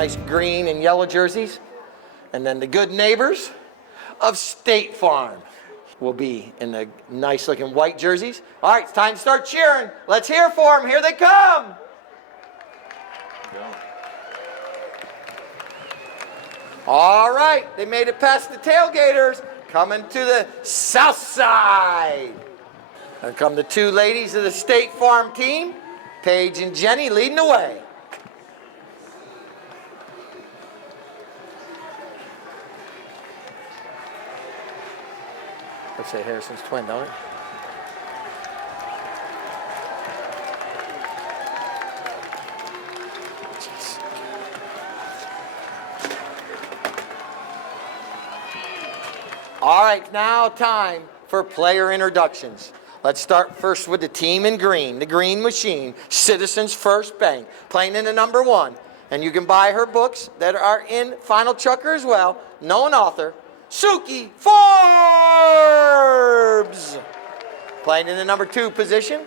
nice green and yellow jerseys. And then the good neighbors of State Farm will be in the nice looking white jerseys. All right, it's time to start cheering. Let's hear for them. Here they come. All right, they made it past the tailgaters, coming to the south side. Here come the two ladies of the State Farm team, Paige and Jenny leading the way. Let's say Harrison's twin, don't it? All right, now time for player introductions. Let's start first with the team in green, the Green Machine, Citizens First Bank, playing in the number 1. And you can buy her books that are in Final Chucker as well. Known author, Suki Forbes. Playing in the number 2 position,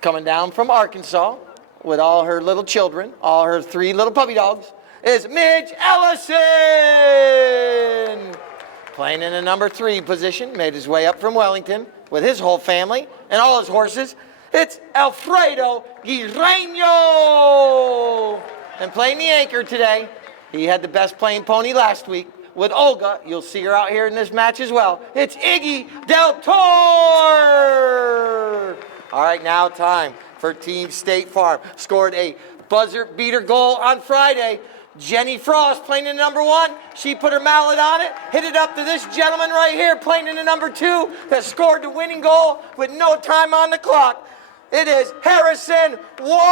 coming down from Arkansas with all her little children, all her 3 little puppy dogs, is Midge Ellison. Playing in the number 3 position, made his way up from Wellington with his whole family and all his horses, it's Alfredo Guirreño. And playing the anchor today, he had the best playing pony last week with Olga. You'll see her out here in this match as well. It's Iggy Del Toro. All right, now time for Team State Farm. Scored a buzzer beater goal on Friday. Jenny Frost playing in the number 1. She put her mallet on it, hit it up to this gentleman right here playing in the number 2 that scored the winning goal with no time on the clock. It is Harrison Wise.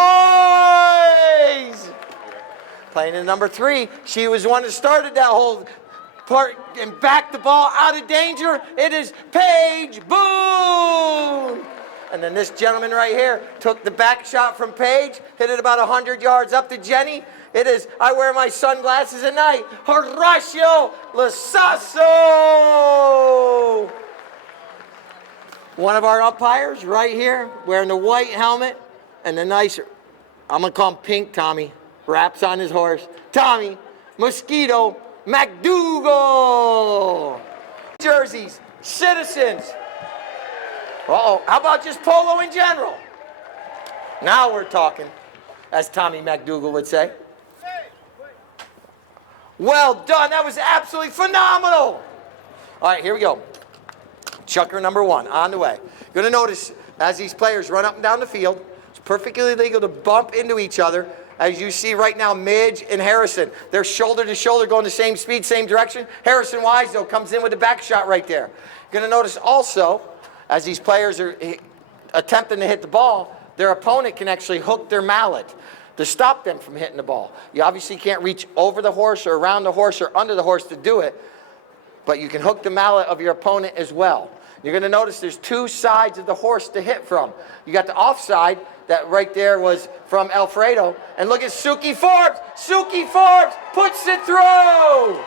Playing in the number 3. She was the one that started that whole part and backed the ball out of danger. It is Paige Boone. And then this gentleman right here took the back shot from Paige, hit it about 100 yards up to Jenny. It is, I wear my sunglasses at night, Horacio Lasasso. One of our umpires right here, wearing the white helmet and the nicer, I'm going to call him Pink Tommy, wraps on his horse, Tommy Mosquito McDougal. Jerseys, Citizens. Uh-oh, how about just Polo in general? Now we're talking, as Tommy McDougal would say. Well done, that was absolutely phenomenal. All right, here we go. Chucker number 1, on the way. You're gonna notice as these players run up and down the field, it's perfectly legal to bump into each other. As you see right now, Midge and Harrison, they're shoulder to shoulder going the same speed, same direction. Harrison Wise, though, comes in with the back shot right there. You're gonna notice also, as these players are attempting to hit the ball, their opponent can actually hook their mallet to stop them from hitting the ball. You obviously can't reach over the horse or around the horse or under the horse to do it, but you can hook the mallet of your opponent as well. You're gonna notice there's 2 sides of the horse to hit from. You got the offside, that right there was from Alfredo, and look at Suki Forbes. Suki Forbes puts it through.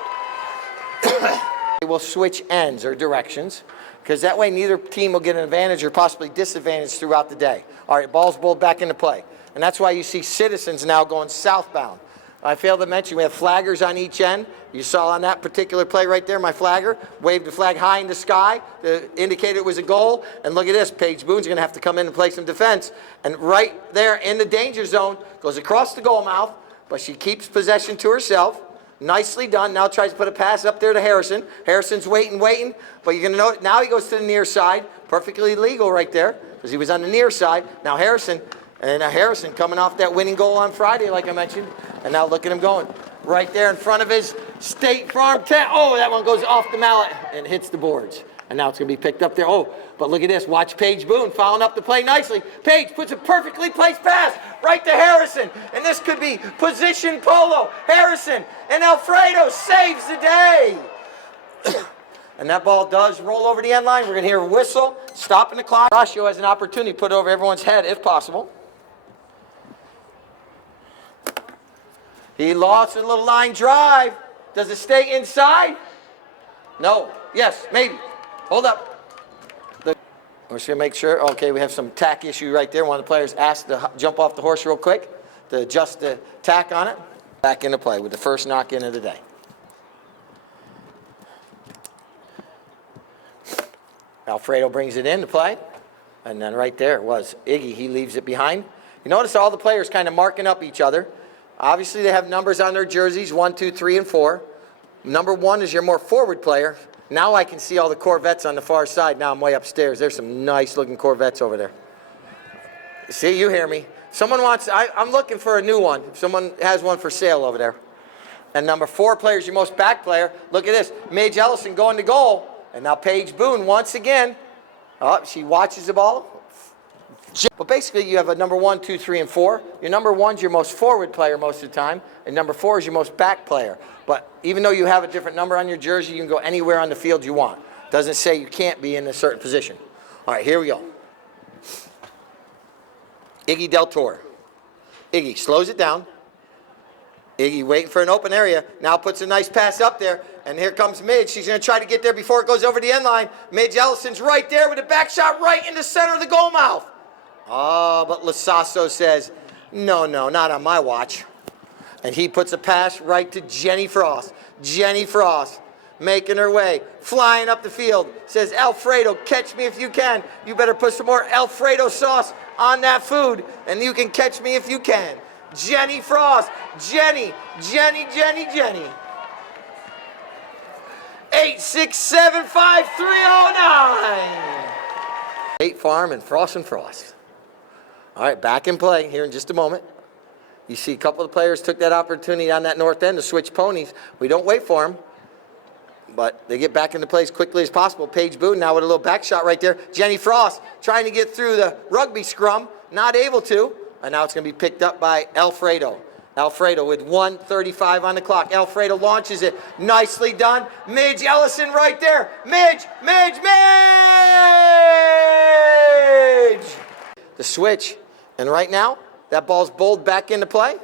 They will switch ends or directions, because that way neither team will get an advantage or possibly disadvantage throughout the day. All right, ball's bowled back into play. And that's why you see Citizens now going southbound. I failed to mention we have flaggers on each end. You saw on that particular play right there, my flagger waved the flag high in the sky to indicate it was a goal. And look at this, Paige Boone's gonna have to come in and play some defense. And right there in the danger zone, goes across the goal mouth, but she keeps possession to herself. Nicely done. Now tries to put a pass up there to Harrison. Harrison's waiting, but you're gonna know now he goes to the near side. Perfectly legal right there, because he was on the near side. Now Harrison coming off that winning goal on Friday, like I mentioned. And now look at him going. Right there in front of his State Farm tent. Oh, that one goes off the mallet and hits the boards. And now it's going to be picked up there. Oh, but look at this. Watch Paige Boone following up the play nicely. Paige puts a perfectly placed pass right to Harrison. And this could be position Polo. Harrison and Alfredo saves the day. And that ball does roll over the end line. We're going to hear a whistle, stopping the clock. Horacio has an opportunity to put it over everyone's head if possible. He lost a little line drive. Does it stay inside? No. Yes, maybe. Hold up. We're just going to make sure. Okay, we have some tack issue right there. One of the players asked to jump off the horse real quick to adjust the tack on it. Back into play with the first knock-in of the day. Alfredo brings it into play. And then right there it was Iggy. He leaves it behind. You notice all the players kind of marking up each other. Obviously, they have numbers on their jerseys, 1, 2, 3, and 4. Number 1 is your more forward player. Now I can see all the Corvettes on the far side. Now I'm way upstairs. There's some nice-looking Corvettes over there. See, you hear me. Someone wants, I'm looking for a new one. If someone has one for sale over there. And number 4 player is your most back player. Look at this. Midge Ellison going to goal. And now Paige Boone once again. Oh, she watches the ball. But basically, you have a number 1, 2, 3, and 4. Your number 1's your most forward player most of the time, and number 4 is your most back player. But even though you have a different number on your jersey, you can go anywhere on the field you want. Doesn't say you can't be in a certain position. All right, here we go. Iggy Del Toro. Iggy slows it down. Iggy waiting for an open area. Now puts a nice pass up there. And here comes Midge. She's going to try to get there before it goes over the end line. Midge Ellison's right there with a back shot right in the center of the goal mouth. Oh, but Lasasso says, no, not on my watch. And he puts a pass right to Jenny Frost. Jenny Frost making her way, flying up the field. Says, Alfredo, catch me if you can. You better put some more Alfredo sauce on that food, and you can catch me if you can. Jenny Frost. Jenny. 8675309. State Farm and Frost and Frost. All right, back in play here in just a moment. You see a couple of players took that opportunity on that north end to switch ponies. We don't wait for them, but they get back into play as quickly as possible. Paige Boone now with a little back shot right there. Jenny Frost trying to get through the rugby scrum, not able to. And now it's going to be picked up by Alfredo. Alfredo with 1:35 on the clock. Alfredo launches it. Nicely done. Midge Ellison right there. Midge! The switch. And right now, that ball's bowled back into play.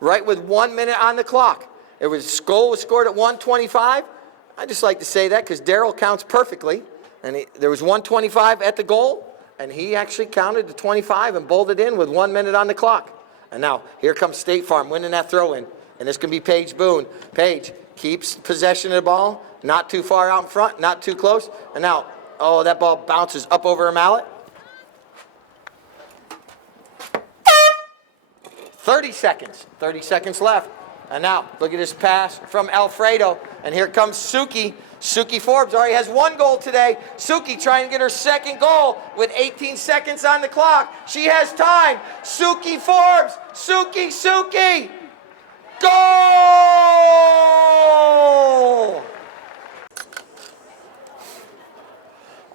Right with 1 minute on the clock. Goal was scored at 1:25. I just like to say that because Daryl counts perfectly. And there was 1:25 at the goal. And he actually counted to 25 and bowled it in with 1 minute on the clock. And now, here comes State Farm winning that throw-in. And this can be Paige Boone. Paige keeps possession of the ball. Not too far out in front, not too close. And now, oh, that ball bounces up over her mallet. 30 seconds. 30 seconds left. And now, look at this pass from Alfredo. And here comes Suki. Suki Forbes already has 1 goal today. Suki trying to get her 2nd goal with 18 seconds on the clock. She has time. Suki Forbes. Suki. Goal!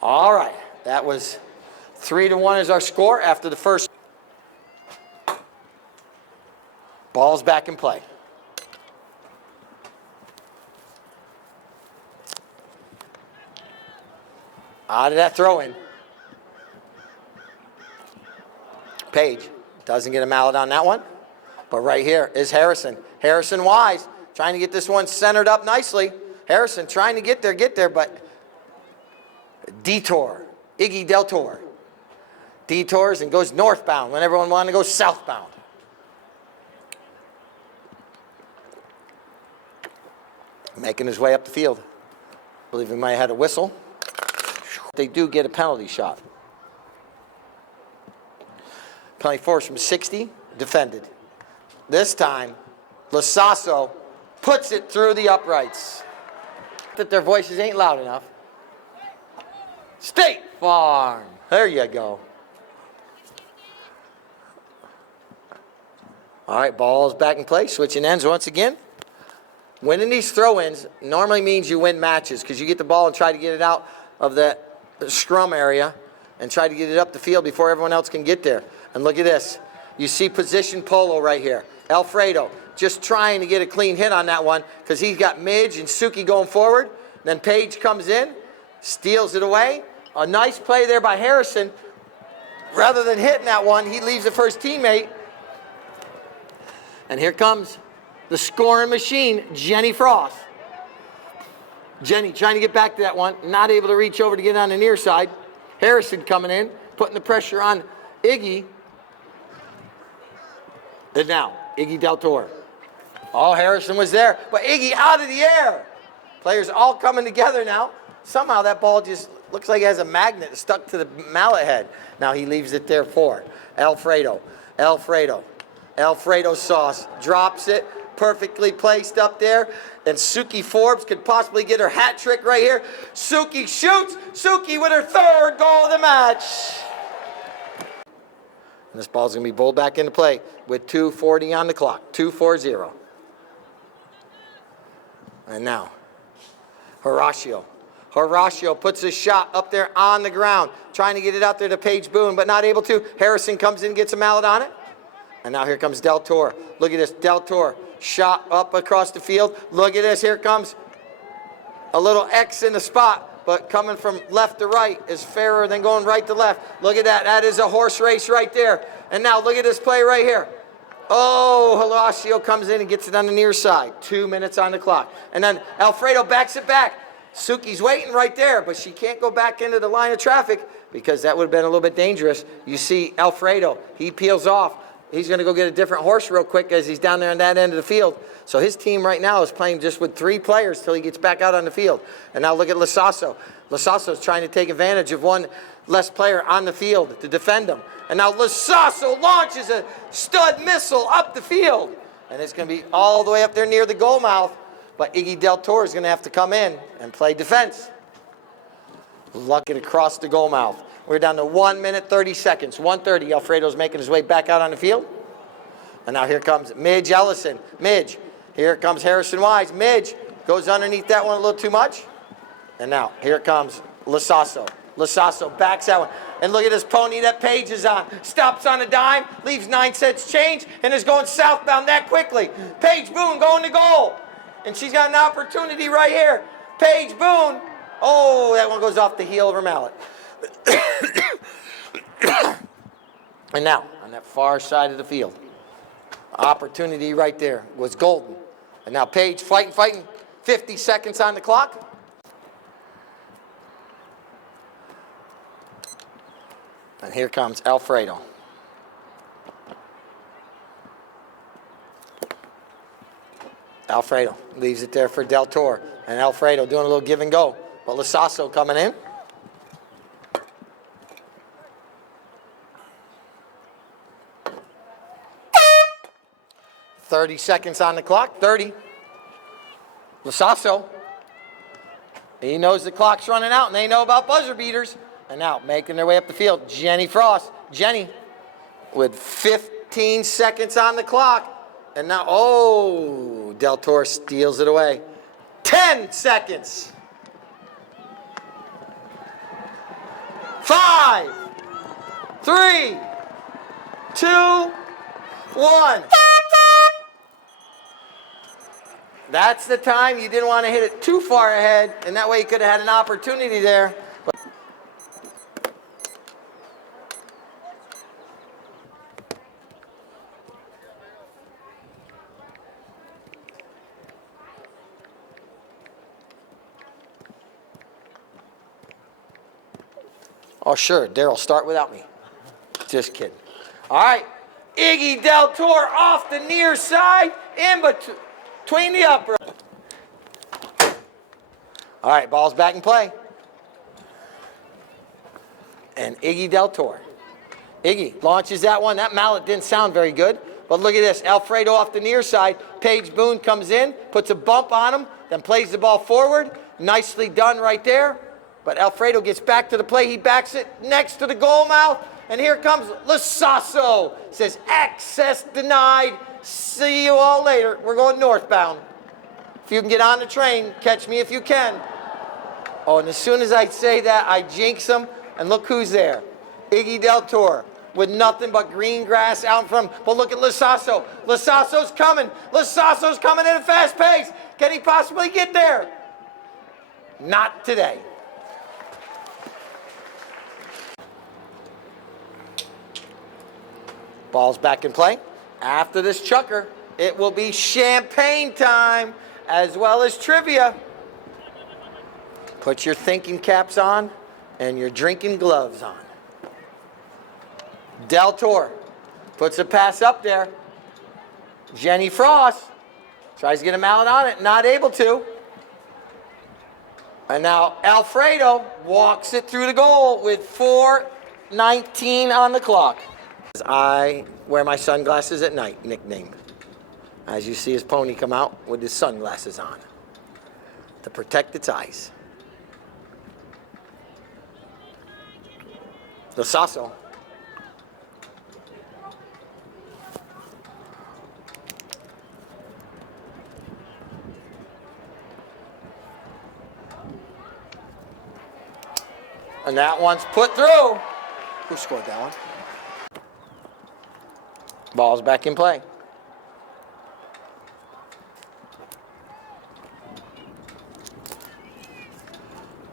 All right. That was 3-1 is our score after the first. Ball's back in play. Out of that throw-in. Paige doesn't get a mallet on that one. But right here is Harrison. Harrison Wise trying to get this one centered up nicely. Harrison trying to get there, but detour. Iggy Del Toro. Detours and goes northbound when everyone wanted to go southbound. Making his way up the field. I believe he might have had a whistle. They do get a penalty shot. Penalty force from 60, defended. This time, Lasasso puts it through the uprights. That their voices ain't loud enough. State Farm. There you go. All right, ball's back in play. Switching ends once again. Winning these throw-ins normally means you win matches because you get the ball and try to get it out of that scrum area and try to get it up the field before everyone else can get there. And look at this. You see position Polo right here. Alfredo just trying to get a clean hit on that one because he's got Midge and Suki going forward. Then Paige comes in, steals it away. A nice play there by Harrison. Rather than hitting that one, he leaves it for his teammate. And here comes the scoring machine, Jenny Frost. Jenny trying to get back to that one, not able to reach over to get on the near side. Harrison coming in, putting the pressure on Iggy. And now, Iggy Del Toro Oh, Harrison was there, but Iggy out of the air. Players all coming together now. Somehow that ball just looks like it has a magnet stuck to the mallet head. Now he leaves it there for Alfredo. Alfredo sauce. Drops it. Perfectly placed up there. And Suki Forbes could possibly get her hat trick right here. Suki shoots. Suki with her third goal of the match. And this ball's going to be bowled back into play with 2:40 on the clock. 2:40. And now, Horacio. Horacio puts a shot up there on the ground, trying to get it out there to Paige Boone, but not able to. Harrison comes in, gets a mallet on it. And now here comes Del Toro. Look at this, Del Toro. Shot up across the field. Look at this, here comes a little X in the spot, but coming from left to right is fairer than going right to left. Look at that, that is a horse race right there. And now look at this play right here. Oh, Horacio comes in and gets it on the near side. 2 minutes on the clock. And then Alfredo backs it back. Suki's waiting right there, but she can't go back into the line of traffic because that would have been a little bit dangerous. You see Alfredo, he peels off. He's going to go get a different horse real quick as he's down there on that end of the field. So his team right now is playing just with 3 players till he gets back out on the field. And now look at Lasasso. Lasasso's trying to take advantage of one less player on the field to defend him. And now Lasasso launches a stud missile up the field. And it's going to be all the way up there near the goal mouth. But Iggy Del Toro is going to have to come in and play defense. Luck it across the goal mouth. We're down to 1 minute, 30 seconds. 1:30. Alfredo's making his way back out on the field. And now here comes Midge Ellison. Midge. Here comes Harrison Wise. Midge goes underneath that one a little too much. And now here comes Lasasso. Lasasso backs that one. And look at this pony that Paige is on. Stops on a dime, leaves 9 cents change, and is going southbound that quickly. Paige Boone going to goal. And she's got an opportunity right here. Paige Boone. Oh, that one goes off the heel of her mallet. And now, on that far side of the field, opportunity right there was golden. And now Paige fighting. 50 seconds on the clock. And here comes Alfredo. Alfredo leaves it there for Del Toro. And Alfredo doing a little give and go. But Lasasso coming in. 30 seconds on the clock. 30. Lasasso. He knows the clock's running out, and they know about buzzer beaters. And now making their way up the field, Jenny Frost. Jenny with 15 seconds on the clock. And now, oh, Del Toro steals it away. 10 seconds. 5, 3, 2, 1. That's the time. You didn't want to hit it too far ahead, and that way you could have had an opportunity there. Oh, sure, Daryl, start without me. Just kidding. All right, Iggy Del Toro off the near side, in between the upper. All right, ball's back in play. And Iggy Del Toro. Iggy launches that one. That mallet didn't sound very good. But look at this, Alfredo off the near side. Paige Boone comes in, puts a bump on him, then plays the ball forward. Nicely done right there. But Alfredo gets back to the play. He backs it next to the goal mouth. And here comes Lasasso. Says, access denied. See you all later. We're going northbound. If you can get on the train, catch me if you can. Oh, and as soon as I say that, I jinx him. And look who's there. Iggy Del Toro with nothing but green grass out in front. But look at Lasasso. Lasasso's coming. Lasasso's coming at a fast pace. Can he possibly get there? Not today. Ball's back in play. After this chucker, it will be champagne time as well as trivia. Put your thinking caps on and your drinking gloves on. Del Toro puts a pass up there. Jenny Frost Tries to get a mallet on it, not able to. And now Alfredo walks it through the goal with 4:19 on the clock. I wear my sunglasses at night, nickname. As you see his pony come out with his sunglasses on to protect its eyes. Lasasso. And that one's put through. Who scored that one? Ball's back in play.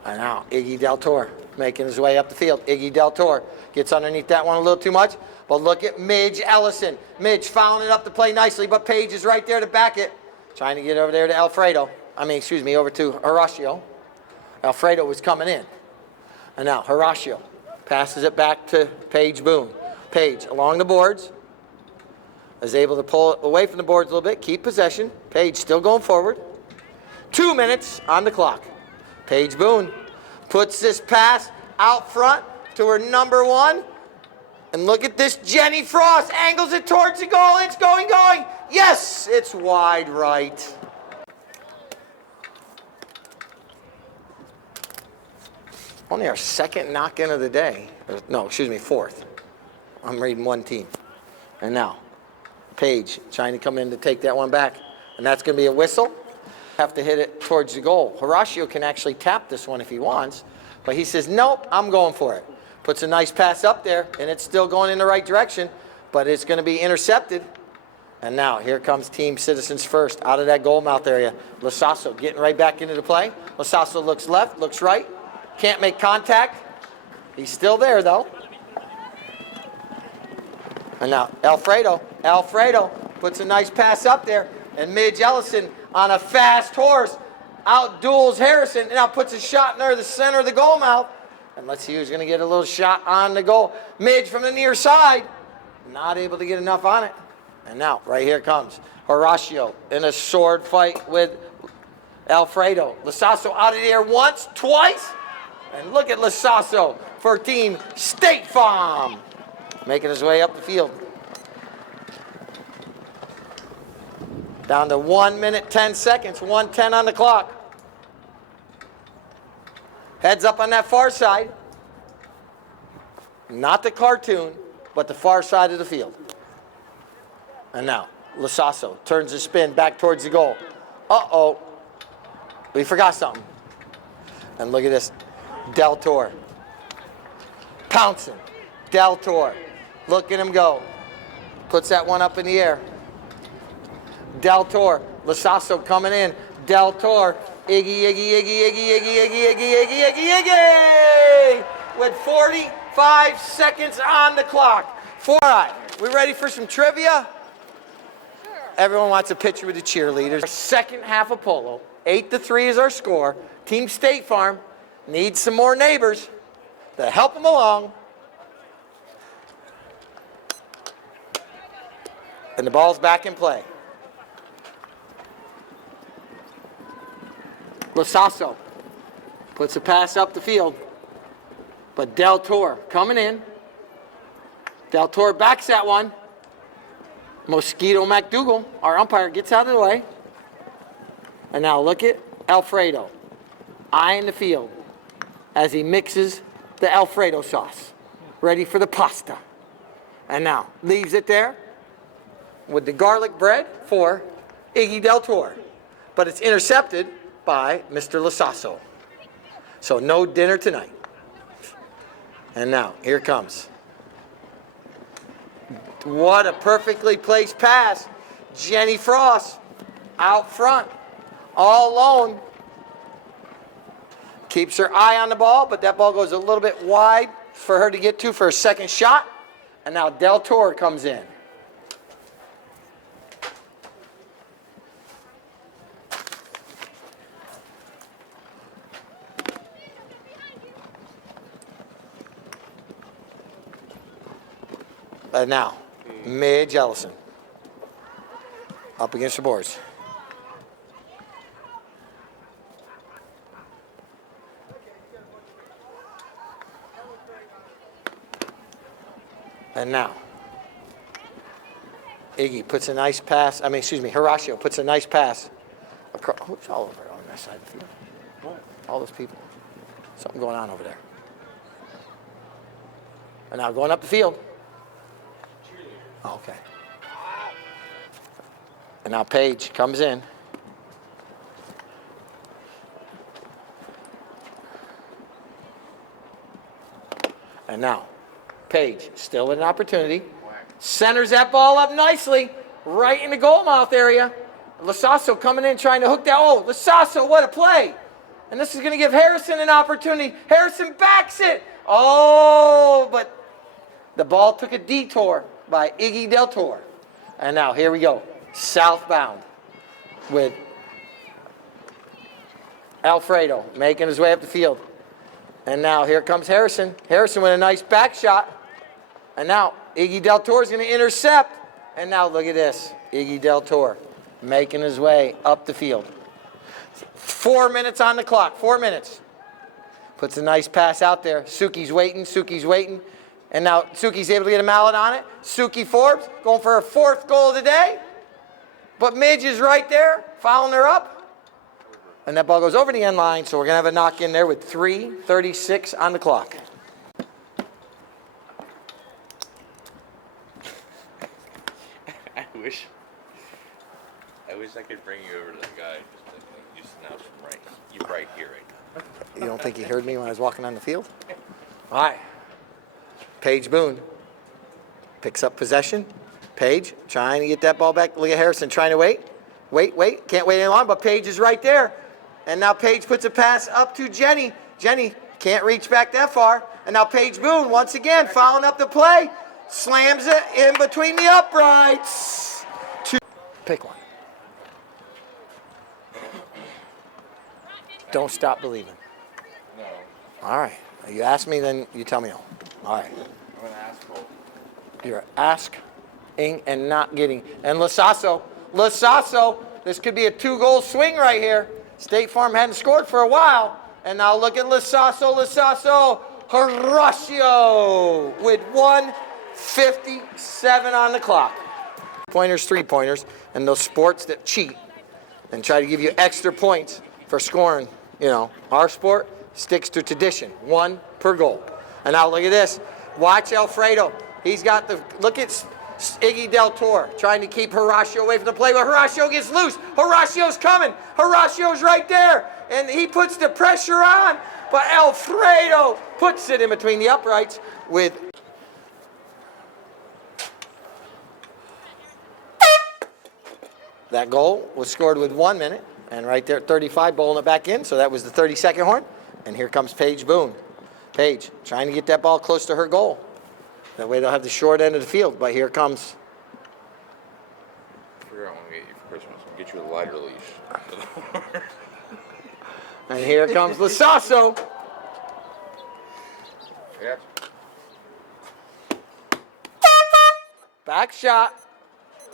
And now Iggy Del Toro making his way up the field. Iggy Del Toro gets underneath that one a little too much. But look at Midge Ellison. Midge fouling it up to play nicely, but Page is right there to back it. Trying to get over there to Alfredo. Over to Horacio. Alfredo was coming in. And now Horacio passes it back to Paige Boone. Paige along the boards is able to pull it away from the boards a little bit, keep possession. Paige still going forward. 2 minutes on the clock. Paige Boone puts this pass out front to her number one. And look at this, Jenny Frost angles it towards the goal. It's going. Yes, it's wide right. Only our second knock-in of the day. No, excuse me, fourth. I'm reading one team. And now, Paige trying to come in to take that one back. And that's going to be a whistle. Have to hit it towards the goal. Horacio can actually tap this one if he wants. But he says, nope, I'm going for it. Puts a nice pass up there, and it's still going in the right direction. But it's going to be intercepted. And now, here comes Team Citizens First out of that goal mouth area. Lasasso getting right back into the play. Lasasso looks left, looks right. Can't make contact. He's still there, though. And now Alfredo puts a nice pass up there. And Midge Ellison on a fast horse outduels Harrison. And now puts a shot near the center of the goal mouth. And let's see who's going to get a little shot on the goal. Midge from the near side. Not able to get enough on it. And now, right here comes Horacio in a sword fight with Alfredo. Lasasso out of the air once, twice. And look at Lasasso for Team State Farm. Making his way up the field. Down to 1 minute, 10 seconds, 1:10 on the clock. Heads up on that far side. Not the cartoon, but the far side of the field. And now, Lasasso turns the spin back towards the goal. Uh-oh. We forgot something. And look at this. Del Toro. Pouncing. Del Toro. Look at him go. Puts that one up in the air. Del Toro. Lasasso coming in. Del Toro. Iggy. With 45 seconds on the clock. All right. We ready for some trivia? Sure. Everyone wants a picture with the cheerleaders. Our second half of Polo. 8-3 is our score. Team State Farm needs some more neighbors to help them along. And the ball's back in play. Lasasso puts a pass up the field. But Del Toro coming in. Del Toro backs that one. Mosquito McDougal, our umpire, gets out of the way. And now look at Alfredo eyeing the field as he mixes the Alfredo sauce, ready for the pasta. And now leaves it there with the garlic bread for Iggy Del Toro. But it's intercepted by Mr. Lasasso. So no dinner tonight. And now, here comes. What a perfectly placed pass. Jenny Frost out front, all alone. Keeps her eye on the ball, but that ball goes a little bit wide for her to get to for a second shot. And now Del Toro comes in. And now, Midge Ellison up against the boards. And now, Iggy puts a nice pass. Horacio puts a nice pass. Who's all over on that side of the field? What? All those people. Something going on over there. And now going up the field. Oh, okay. And now Paige comes in. And now, Paige, still with an opportunity. Centers that ball up nicely, right in the goal mouth area. Lasasso coming in trying to hook that. Oh, Lasasso, what a play. And this is going to give Harrison an opportunity. Harrison backs it. Oh, but the ball took a detour by Iggy Del Toro. And now, here we go. Southbound with Alfredo making his way up the field. And now here comes Harrison. Harrison with a nice back shot. And now Iggy Del Toro is going to intercept. And now look at this. Iggy Del Toro making his way up the field. 4 minutes on the clock. 4 minutes. Puts a nice pass out there. Suki's waiting. Suki's waiting. And now Suki's able to get a mallet on it. Suki Forbes going for her 4th goal of the day. But Midge is right there, following her up. And that ball goes over the end line, so we're going to have a knock in there with 3:36 on the clock. I wish I could bring you over to that guy. Just announce him right. You're right here right now. You don't think he heard me when I was walking on the field? All right. Paige Boone picks up possession. Paige trying to get that ball back. Look at Harrison trying to wait. Wait. Can't wait any longer, but Paige is right there. And now Paige puts a pass up to Jenny. Jenny can't reach back that far. And now Paige Boone, once again, following up the play, slams it in between the uprights. Pick one. Don't stop believing. No. All right. You ask me, then you tell me no. All right. I'm an asshole. You're asking and not getting. And Lasasso, this could be a 2-goal swing right here. State Farm hadn't scored for a while. And now look at Lasasso, Horacio with 1:57 on the clock. Pointers, 3-pointers, and those sports that cheat and try to give you extra points for scoring. You know, our sport sticks to tradition, 1 per goal. And now look at this. Watch Alfredo. He's got the, look at Iggy Del Toro trying to keep Horacio away from the play, but Horacio gets loose. Horacio's coming. Horacio's right there. And he puts the pressure on, but Alfredo puts it in between the uprights with that goal was scored with 1 minute. And right there, 35, bowling it back in. So that was the 32nd horn. And here comes Paige Boone. Paige trying to get that ball close to her goal. That way they'll have the short end of the field. But here comes. I figure out what I'm going to get you for Christmas. I'm going to get you a lighter leash. And here comes Lasasso. Yep. Back shot.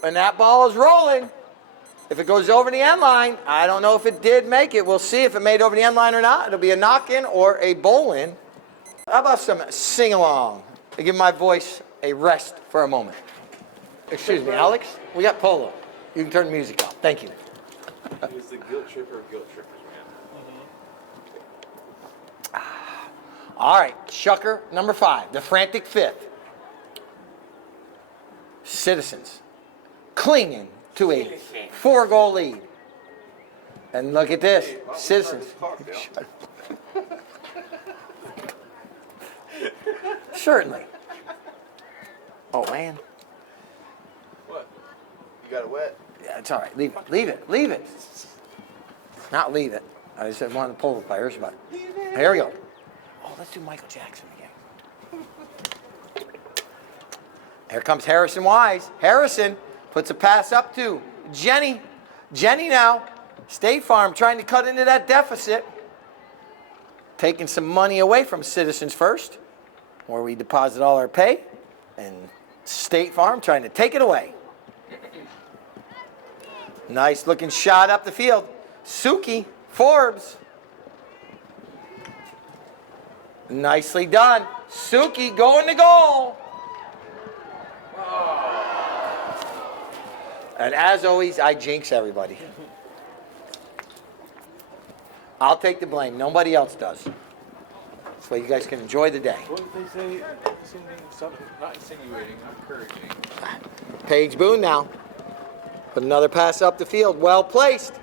And that ball is rolling. If it goes over the end line, I don't know if it did make it. We'll see if it made over the end line or not. It'll be a knock-in or a bowl-in. How about some sing-along to give my voice a rest for a moment? Excuse me, Alex. We got Polo. You can turn the music off. Thank you. He's the guilt tripper of guilt trippers, man. All right, Shucker, number 5, the frantic 5th. Citizens clinging to a 4-goal lead. And look at this, Citizens. Certainly. Oh, man. What? You got it wet? Yeah, it's all right. Leave it. Not leave it. I said one of the Polo players, but here we go. Oh, let's do Michael Jackson again. Here comes Harrison Wise. Harrison puts a pass up to Jenny. Jenny now, State Farm trying to cut into that deficit. Taking some money away from Citizens First, where we deposit all our pay. And State Farm trying to take it away. Nice looking shot up the field. Suki Forbes. Nicely done. Suki going to goal. And as always, I jinx everybody. I'll take the blame. Nobody else does. So you guys can enjoy the day. What did they say? Something, not insinuating, encouraging. Paige Boone now. Put another pass up the field. Well placed.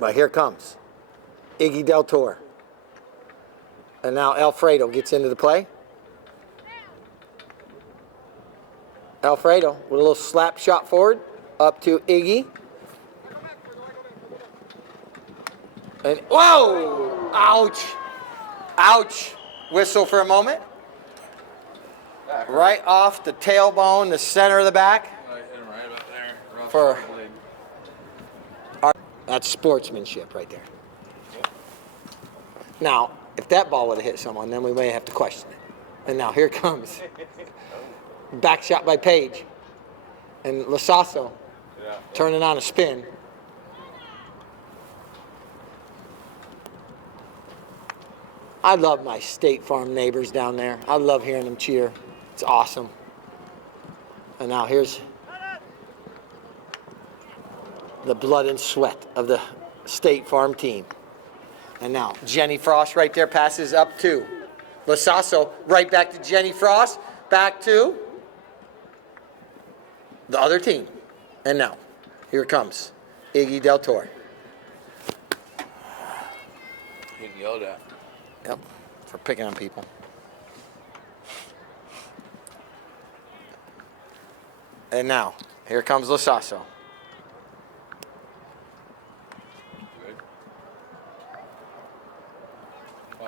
But here comes Iggy Del Toro. And now Alfredo gets into the play. Alfredo with a little slap shot forward. Up to Iggy. And whoa! Ouch! Ouch! Whistle for a moment. Right off the tailbone, the center of the back. Right about there. For that's sportsmanship right there. Now, if that ball would have hit someone, then we may have to question it. And now here comes back shot by Page. And Lasasso turning on a spin. I love my State Farm neighbors down there. I love hearing them cheer. It's awesome. And now here's the blood and sweat of the State Farm team. And now Jenny Frost right there passes up to Lasasso. Right back to Jenny Frost. Back to the other team. And now, here comes Iggy Del Toro. Getting yelled at. Yep, for picking on people. And now, here comes Lasasso. Good.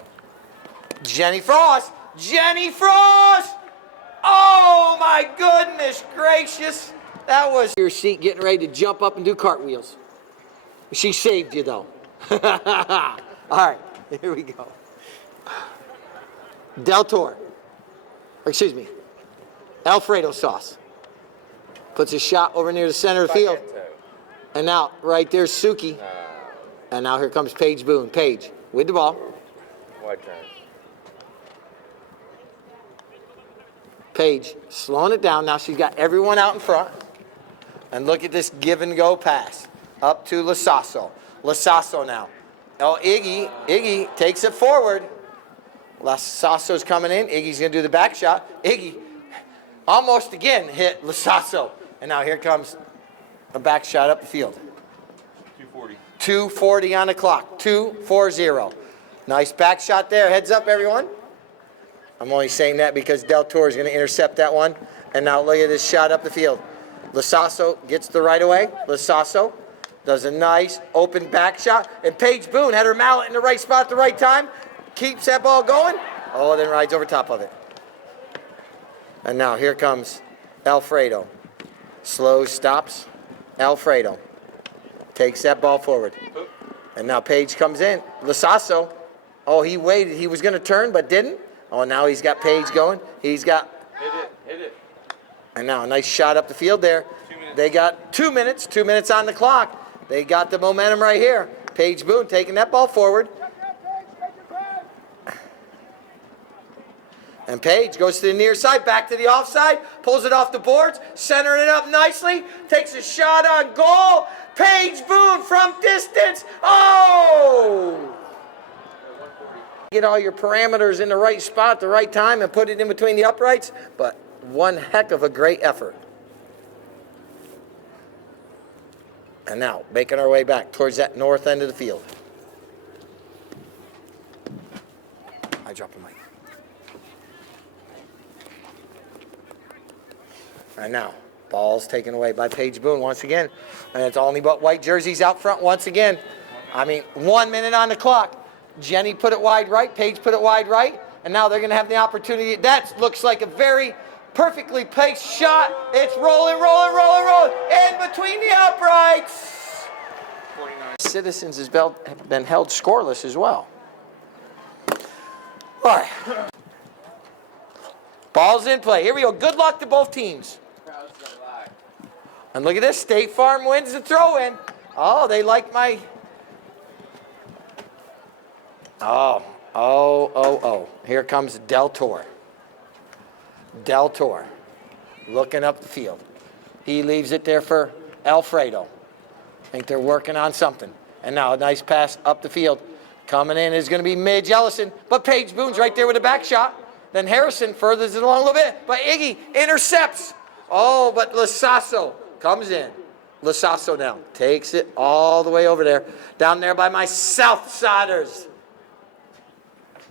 Jenny Frost! Jenny Frost! Oh my goodness gracious! That was your seat getting ready to jump up and do cartwheels. She saved you though. All right, here we go. Del Toro, excuse me, Alfredo sauce. Puts a shot over near the center of the field. And now, right there's Suki. And now here comes Paige Boone. Paige with the ball. Wide turn. Paige slowing it down. Now she's got everyone out in front. And look at this give and go pass. Up to Lasasso. Lasasso now. Oh, Iggy takes it forward. Lasasso's coming in. Iggy's going to do the back shot. Iggy almost again hit Lasasso. And now here comes a back shot up the field. 240. 2:40 on the clock. 2:40. Nice back shot there. Heads up, everyone. I'm only saying that because Del Toro is going to intercept that one. And now look at this shot up the field. Lasasso gets the right away. Lasasso does a nice open back shot. And Paige Boone had her mallet in the right spot at the right time. Keeps that ball going. Oh, then rides over top of it. And now here comes Alfredo. Slow stops. Alfredo takes that ball forward. And now Paige comes in. Lasasso. Oh, he waited. He was going to turn but didn't. Oh, now he's got Paige going. He's got. Hit it. And now a nice shot up the field there. 2 minutes. They got 2 minutes. 2 minutes on the clock. They got the momentum right here. Paige Boone taking that ball forward. And Paige goes to the near side, back to the offside, pulls it off the boards, centering it up nicely, takes a shot on goal. Paige Boone from distance. Oh! Get all your parameters in the right spot at the right time and put it in between the uprights, but one heck of a great effort. And now, making our way back towards that north end of the field. I dropped the mic. And now, ball's taken away by Paige Boone once again. And it's only but white jerseys out front once again. I mean, 1 minute on the clock. Jenny put it wide right, Paige put it wide right, and now they're going to have the opportunity. That looks like a very perfectly placed shot. It's rolling, in between the uprights. 49. Citizens has been held scoreless as well. All right. Ball's in play. Here we go. Good luck to both teams. And look at this. State Farm wins the throw-in. Oh, they like my... Oh. Here comes Del Toro. Del Toro looking up the field. He leaves it there for Alfredo. I think they're working on something. And now a nice pass up the field. Coming in is going to be Midge Ellison, but Paige Boone's right there with a back shot. Then Harrison furthers it along a little bit, but Iggy intercepts. Oh, but Lasasso comes in. Lasasso now takes it all the way over there, down there by my South Siders.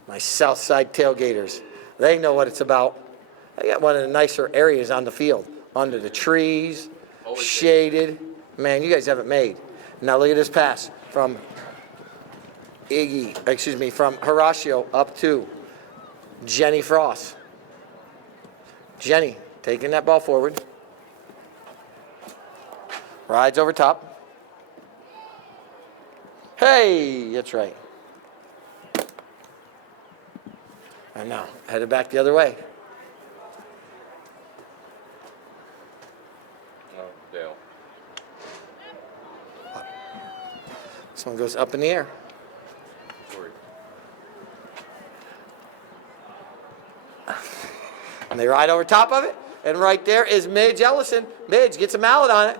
My South Side tailgaters. They know what it's about. They got one of the nicer areas on the field, under the trees, shaded. Man, you guys have it made. Now look at this pass from from Horacio up to Jenny Frost. Jenny taking that ball forward. Rides over top. Hey, that's right. And now headed back the other way. Oh, Dale. This one goes up in the air. Sorry. And they ride over top of it. And right there is Midge Ellison. Midge gets a mallet on it.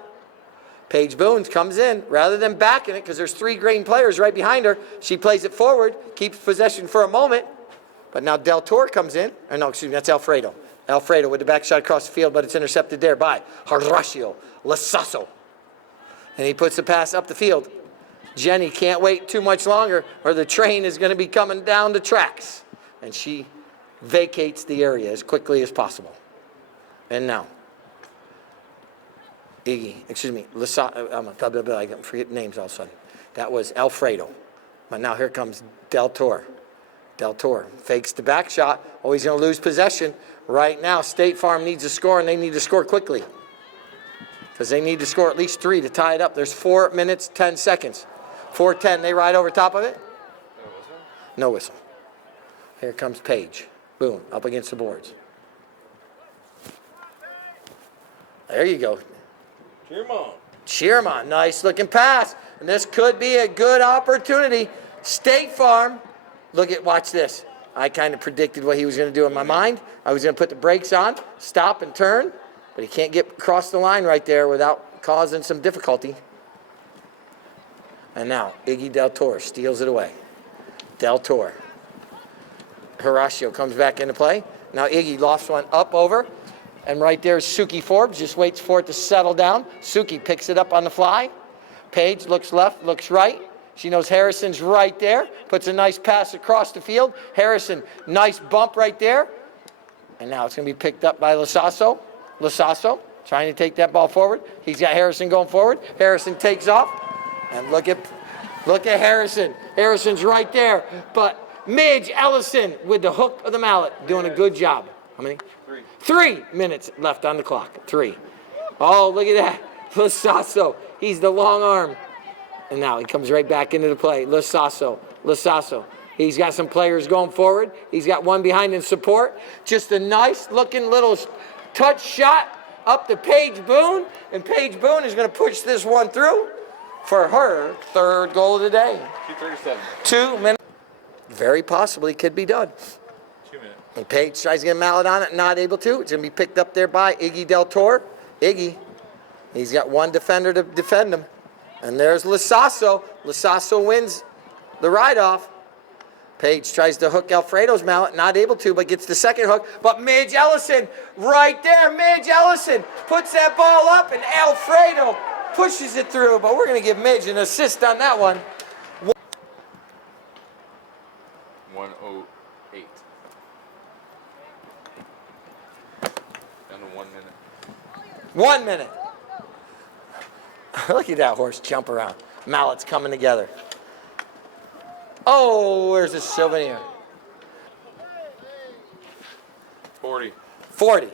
Paige Boone comes in. Rather than backing it, because there's 3 green players right behind her, she plays it forward, keeps possession for a moment. But now Del Toro comes in. Or no, excuse me, that's Alfredo. Alfredo with the back shot across the field, but it's intercepted there by Horacio Lasasso. And he puts the pass up the field. Jenny can't wait too much longer, or the train is going to be coming down the tracks. And she vacates the area as quickly as possible. And now, I forget names all of a sudden. That was Alfredo. But now here comes Del Toro. Del Toro fakes the back shot. Oh, he's going to lose possession. Right now, State Farm needs a score, and they need to score quickly. Because they need to score at least 3 to tie it up. There's 4 minutes, 10 seconds. 4:10, they ride over top of it. No whistle. Here comes Paige. Boom, up against the boards. There you go. Cheer him on. Cheer him on. Nice looking pass. And this could be a good opportunity. State Farm. Watch this. I kind of predicted what he was going to do in my mind. I was going to put the brakes on, stop and turn, but he can't get across the line right there without causing some difficulty. And now, Iggy Del Toro steals it away. Del Toro. Horacio comes back into play. Now Iggy lofts one up over. And right there is Suki Forbes. Just waits for it to settle down. Suki picks it up on the fly. Paige looks left, looks right. She knows Harrison's right there. Puts a nice pass across the field. Harrison, nice bump right there. And now it's going to be picked up by Lasasso. Lasasso trying to take that ball forward. He's got Harrison going forward. Harrison takes off. And look at Harrison. Harrison's right there. But Midge Ellison with the hook of the mallet doing a good job. How many? 3. 3 minutes left on the clock. 3. Oh, look at that. Lasasso. He's the long arm. And now he comes right back into the play. Lasasso. He's got some players going forward. He's got one behind in support. Just a nice looking little touch shot up to Paige Boone. And Paige Boone is going to push this one through for her 3rd goal of the day. 2:37. 2 minutes. Very possibly could be done. 2 minutes. And Paige tries to get a mallet on it, not able to. It's going to be picked up there by Iggy Del Toro. Iggy, he's got one defender to defend him. And there's Lasasso. Lasasso wins the ride-off. Paige tries to hook Alfredo's mallet, not able to, but gets the second hook. But Midge Ellison, right there, Midge Ellison puts that ball up, and Alfredo pushes it through. But we're going to give Midge an assist on that one. 1:08. Down to 1 minute. 1 minute. Look at that horse jump around. Mallets coming together. Oh, where's the souvenir? 40. 40.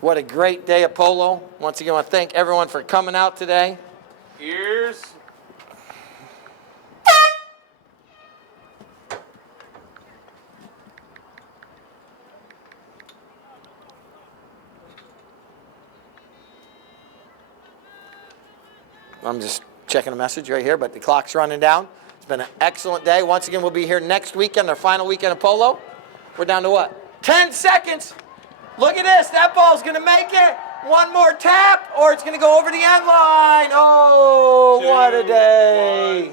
What a great day at Polo. Once again, I want to thank everyone for coming out today. Ears. I'm just checking a message right here, but the clock's running down. It's been an excellent day. Once again, we'll be here next weekend, our final weekend of Polo. We're down to what? 10 seconds. Look at this. That ball's going to make it. One more tap, or it's going to go over the end line. Oh, what a day.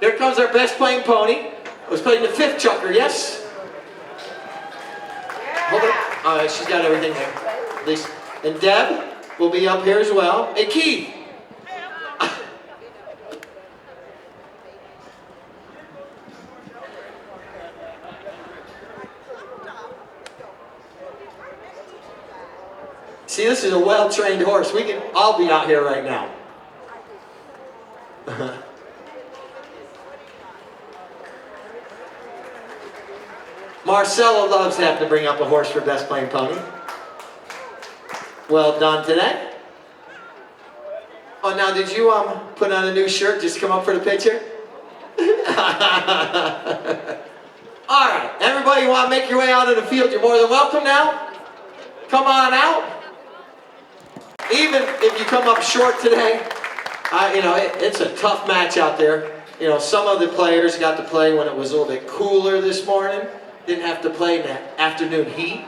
Here comes our best playing pony. Who's playing the 5th chucker, yes? Hold it. All right, she's got everything there. At least. And Deb will be up here as well. Hey, Keith. See, this is a well-trained horse. We can all be out here right now. Marcelo loves having to bring up a horse for best playing pony. Well done today. Oh, now did you put on a new shirt just to come up for the picture? All right, everybody, you want to make your way out of the field? You're more than welcome now. Come on out. Even if you come up short today, it's a tough match out there. You know, some of the players got to play when it was a little bit cooler this morning. Didn't have to play in that afternoon heat,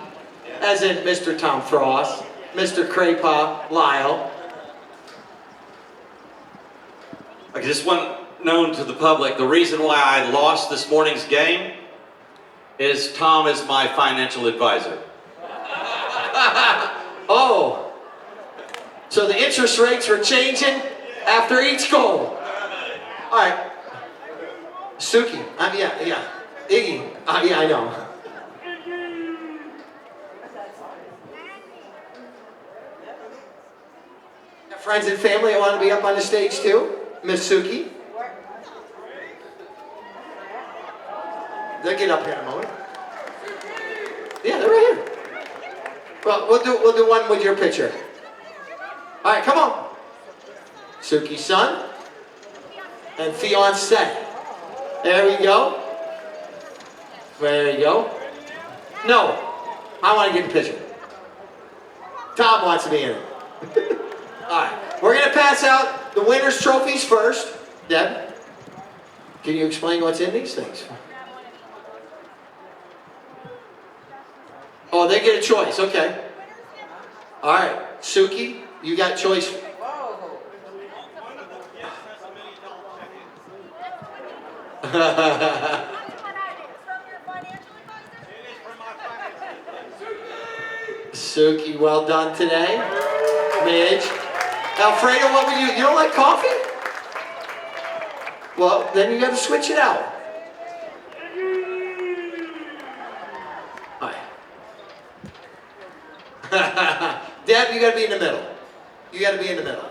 as in Mr. Tom Frost, Mr. Craypaw Lyle. I just want known to the public, the reason why I lost this morning's game is Tom is my financial advisor. Oh, so the interest rates were changing after each goal. All right, Suki, yeah, Iggy, yeah, I know. Friends and family that want to be up on the stage too, Miss Suki. They'll get up here in a moment. Yeah, they're right here. Well, we'll do one with your picture. All right, come on. Suki's son and fiancé. There we go. There you go. No, I want to get the picture. Tom wants to be in it. All right, we're going to pass out the winner's trophies first. Deb, can you explain what's in these things? Oh, they get a choice, okay. All right, Suki, you got choice. Suki, well done today. Midge. Alfredo, what would you don't like coffee? Well, then you got to switch it out. All right. Deb, you got to be in the middle. You got to be in the middle.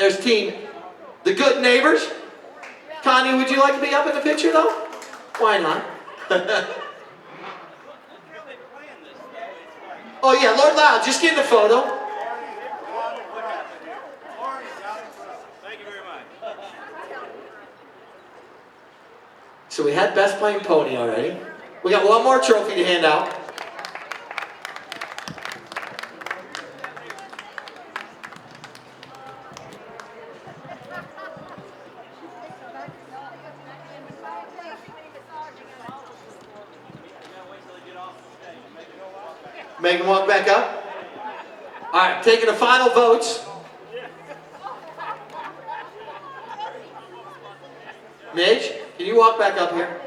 There's team, the good neighbors. Connie, would you like to be up in the picture though? Why not? Oh yeah, Lord Loud, just get in the photo. Thank you very much. So we had best playing pony already. We got one more trophy to hand out. Make him walk back up. All right, taking the final votes. Midge, can you walk back up here?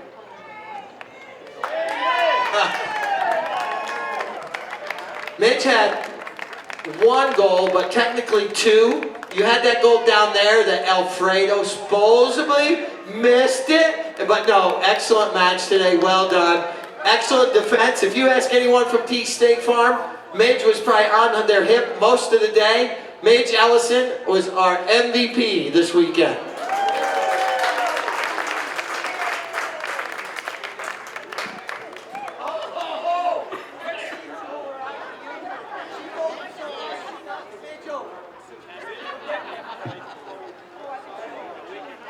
Midge had one goal, but technically two. You had that goal down there that Alfredo supposedly missed it. But no, excellent match today. Well done. Excellent defense. If you ask anyone from T State Farm, Midge was probably on their hip most of the day. Midge Ellison was our MVP this weekend.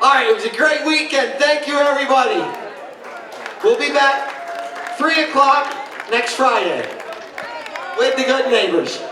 All right, it was a great weekend. Thank you, everybody. We'll be back 3 o'clock next Friday with the good neighbors.